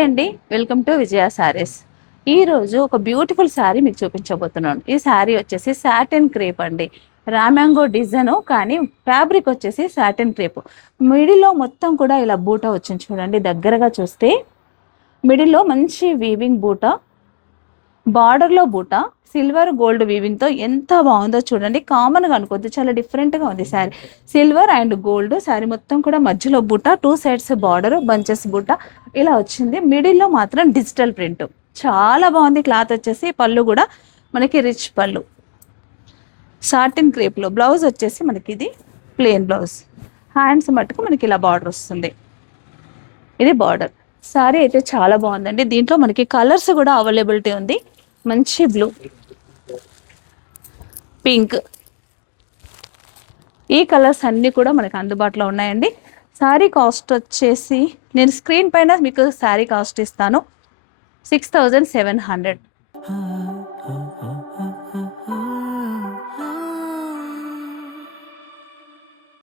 Hi అండి, welcome to విజయ శారీస్. ఈరోజు ఒక బ్యూటిఫుల్ శారీ మీకు చూపించబోతున్నాను. ఈ శారీ వచ్చేసి సాటిన్ క్రేప్ అండి. రామ్యాంగో డిజైన్, కానీ ఫ్యాబ్రిక్ వచ్చేసి సాటిన్ క్రేప్. మిడిల్లో మొత్తం కూడా ఇలా బూటా వచ్చింది చూడండి. దగ్గరగా చూస్తే మిడిల్లో మంచి వీవింగ్ బూటా, బార్డర్లో బూటా, సిల్వర్ గోల్డ్ వీవింగ్తో ఎంత బాగుందో చూడండి. కామన్గా అనుకోద్దు, చాలా డిఫరెంట్గా ఉంది sari. Silver and gold sari మొత్తం కూడా మధ్యలో బూటా, టూ సైడ్స్ బార్డర్, బంచెస్ బూటా ఇలా వచ్చింది. మిడిల్లో మాత్రం డిజిటల్ ప్రింట్ చాలా బాగుంది. క్లాత్ వచ్చేసి పళ్ళు కూడా మనకి రిచ్ పళ్ళు, సాటిన్ క్రేప్లో. బ్లౌజ్ వచ్చేసి మనకి ఇది ప్లెయిన్ బ్లౌజ్. హ్యాండ్స్ మట్టుకు మనకి ఇలా బార్డర్ వస్తుంది. ఇది బార్డర్. శారీ అయితే చాలా బాగుందండి. దీంట్లో మనకి కలర్స్ కూడా అవైలబిలిటీ ఉంది. మంచి బ్లూ, పింక్, ఈ కలర్స్ అన్నీ కూడా మనకు అందుబాటులో ఉన్నాయండి. శారీ కాస్ట్ వచ్చేసి నేను స్క్రీన్ పైన మీకు శారీ కాస్ట్ ఇస్తాను, 6700.